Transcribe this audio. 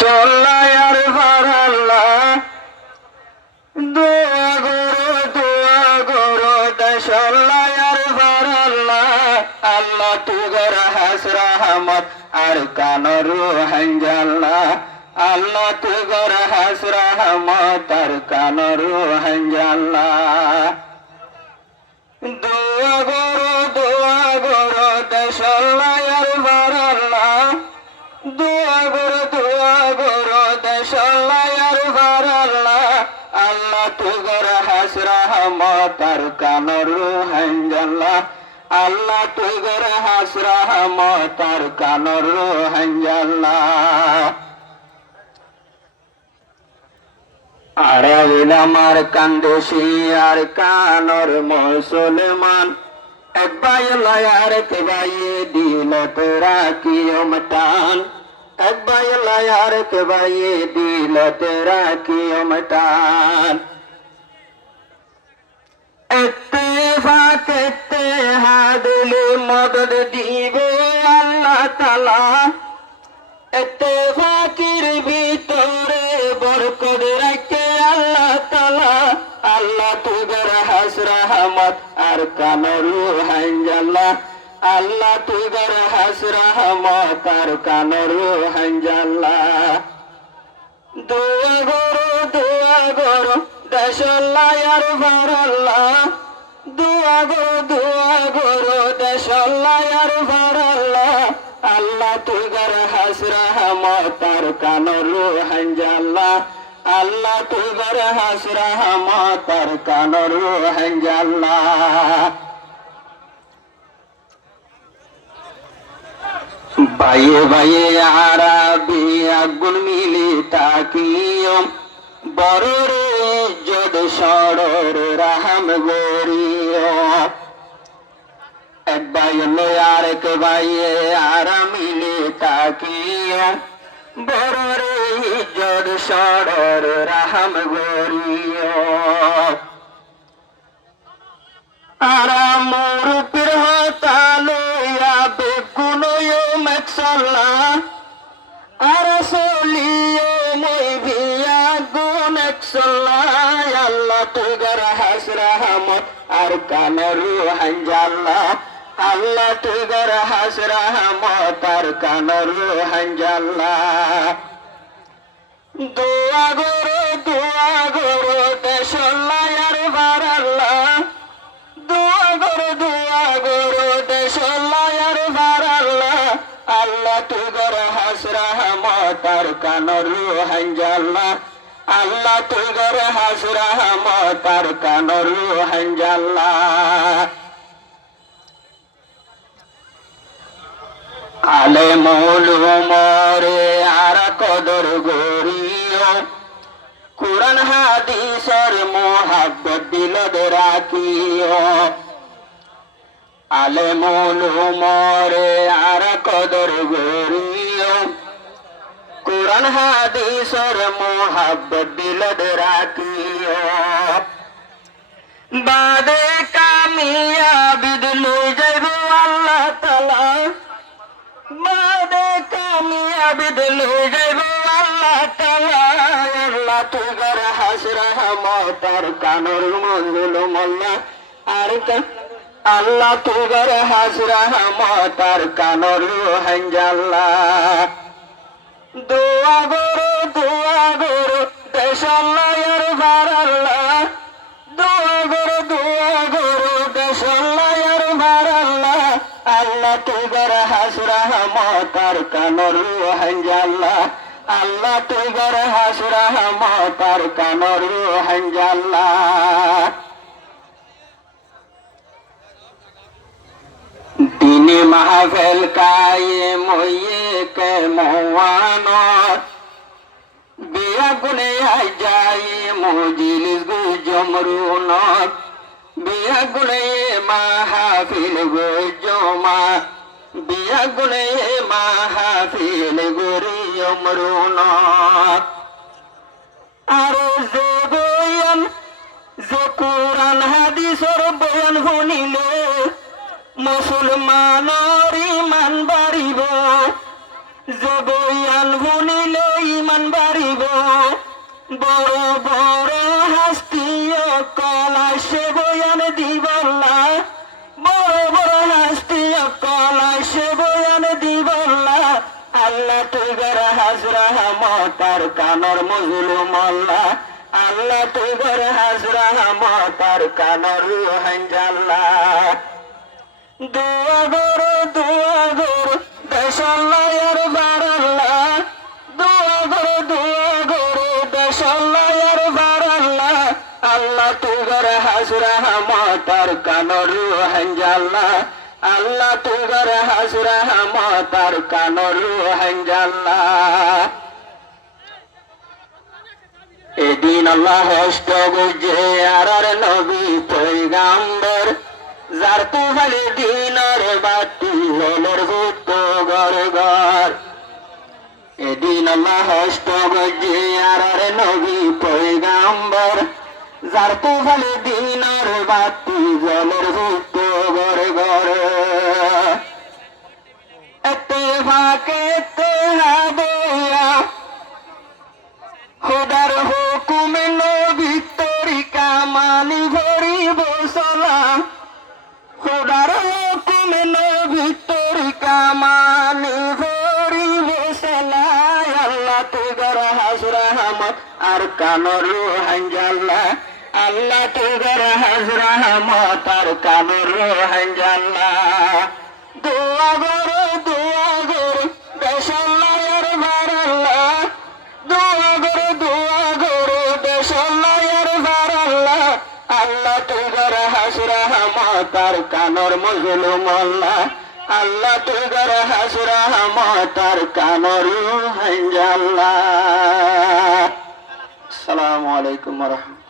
দেশাল্লাহর ফারাল্লাহ দোয়া গরো দেশাল্লাহর ফারাল্লাহ আল্লাহ তুগর হাস রহমত আর কানর হাঞ্জাল্লাহ আল্লাহ তুগর হাস রহমত আর কানর হাঞ্জাল্লাহ দোয়া গরো দেশাল্লাহর ফারাল্লাহ দোয়া গরো দেশাল্লাহর ফারাল্লাহ আল্লাহ তুগর হাস রহমত আর কানর হাঞ্জাল্লাহ আল্লাহ তুগর হাস রহমত আর কানর হাঞ্জাল্লাহ আরে আমার কান্দেশি আর কানর মুসলমান এক বাইলাই আর কে বাইয়ে দিল তোরা কিয়মটান এক বাইলাই আর কে বাইয়ে দিল তোরা কিয়মটান ইত্তেফাক ইত্তেহাদুল মদদ দিবে আল্লাহ তাআলা ইত্তেফাকের ভিতরে বরকত রাখে আল্লাহ তাআলা আল্লাহ তুগর হাস রহমত আর কানর হাঞ্জাল্লাহ আল্লাহ তুগর হাস রহমত আর কানর হাঞ্জাল্লাহ দোয়া গরো দেশাল্লাহর ফারাল্লাহ দোয়া গরো দেশাল্লাহর ফারাল্লাহ আল্লাহ তুগর হাস রহমত আর কানর হাঞ্জাল্লাহ আল্লাহ তুগর হাস রহমত আর কানর হাঞ্জাল্লাহ বাইয়ে বাইয়ে আরাবি আগুন মিলি তাকিও বড় রে জড সড়র রাহাম গরিও এক বাইলে আর এক বাইয়ে আরা মিলি তাকিও বড় রে জড সড়র রাহাম গরিও আরা মোর পির হতালো আবে গুনয়ো মাকসাল্লাহ আরা সলিও মই ভিয়া গুন একসাল্লাহ আল্লাহ তুগর হাস রহমত আর কানর হাঞ্জাল্লাহ আল্লাহ তুগর হাস রহমত আর কানর হাঞ্জাল্লাহ দোয়া গরো দেশাল্লাহর ফারাল্লাহ দোয়া গরো দেশাল্লাহর ফারাল্লাহ আল্লাহ তুগর হাস রহমত আর কানর হাঞ্জাল্লাহ আল্লাহ তুগর হাস রহমত আর কানর হাঞ্জাল্লাহ আলে মৌলুমরে আর কদর গরিও কুরআন হাদিসের মোহাব্বত দিলত রাখিও আলে মৌলুমরে আর কদর গরিও কুরআন হাদিসের মোহাব্বত দিলত রাখিও বাদে কামিয়াবি লই যাইব আল্লাহ তাআলা বাদে কামিয়াবি লই যাইব আল্লাহ তাআলা আল্লাহ তুগর হাস রহমত আর কানর মঞ্জুল মোল্লা আর আল্লাহ তুগর হাস রহমত আর কানর হাঞ্জাল্লাহ দোয়া গরো দেশাল্লাহর ফারাল্লাহ দোয়া গরো দেশাল্লাহর ফারাল্লাহ আল্লাহ তুগর হাস রহমত আর কানর হাঞ্জাল্লাহ আল্লাহ তুগর হাস রহমত আর কানর হাঞ্জাল্লাহ দিনে মাহফিল কায়েম হইয়ে কে মওয়ানত বিয়া গুনে যাই মজলিস গো জমরুনত বিয়া গুনে মাহফিল গো জমা বিয়া গুনে মাহফিল গো জমরুনত আর যে বয়ান যে কোরআন হাদিসের বয়ান শুনিলে মুসলমানের ইমান বাড়িব যে বয়ান শুনিলে ইমান বড় বড় হাস্তিও কলা সে বয়ান দিবল্লা বড় বড় হাস্তিও কলা সে বয়ান দিবল্লা আল্লাহ তুগর হাজরা মতার কানর মজলুমল্লা আল্লাহ তুগর হাজরা মতার কানর রুহাঞ্জাল্লা দোয়া গরু দেশাল্লাহর বারাল্লা দোয়া গরু দেশাল্লাহর বারাল্লা আল্লাহ তুগর হাজরা মতার কানর রুহাঞ্জাল্লা আল্লাহ তুগর হাজরা মতার কানর রুহাঞ্জাল্লা এদিন আল্লাহ হস্ত বুঝে আর নবী পয়গাম্বর যার তুফালে দিনের বাতি হলর ভূত ঘর ঘর এদিন আল্লাহ হস্ত বুঝে আর নবী পয়গাম্বর যার তুফালে দিনের বাতি জলের ভূত ঘর ঘর এতে ফাঁকে তে হাবয়া খোদার হুকুমে নবী তরিকা মানি ভরি বসলা খোদার হুকুমে নবী তরিকা মানি ভরি বসলা আল্লাহ তুগর হাজরা হামত আর কানর রুহাঞ্জাল্লা আল্লাহ তুগর হাজরা হামত আর কানর রুহাঞ্জাল্লা দোয়া গরু দেশাল্লাহর বারাল্লা দোয়া গরু দেশাল্লাহর বারাল্লা আল্লাহ তুগর হাজরা মতার কানর মজলুমল্লা আল্লাহ তুগর হাজরা মতার কানর রুহাঞ্জাল্লা আসসালামু আলাইকুম ওয়া রাহমাতুল্লাহ।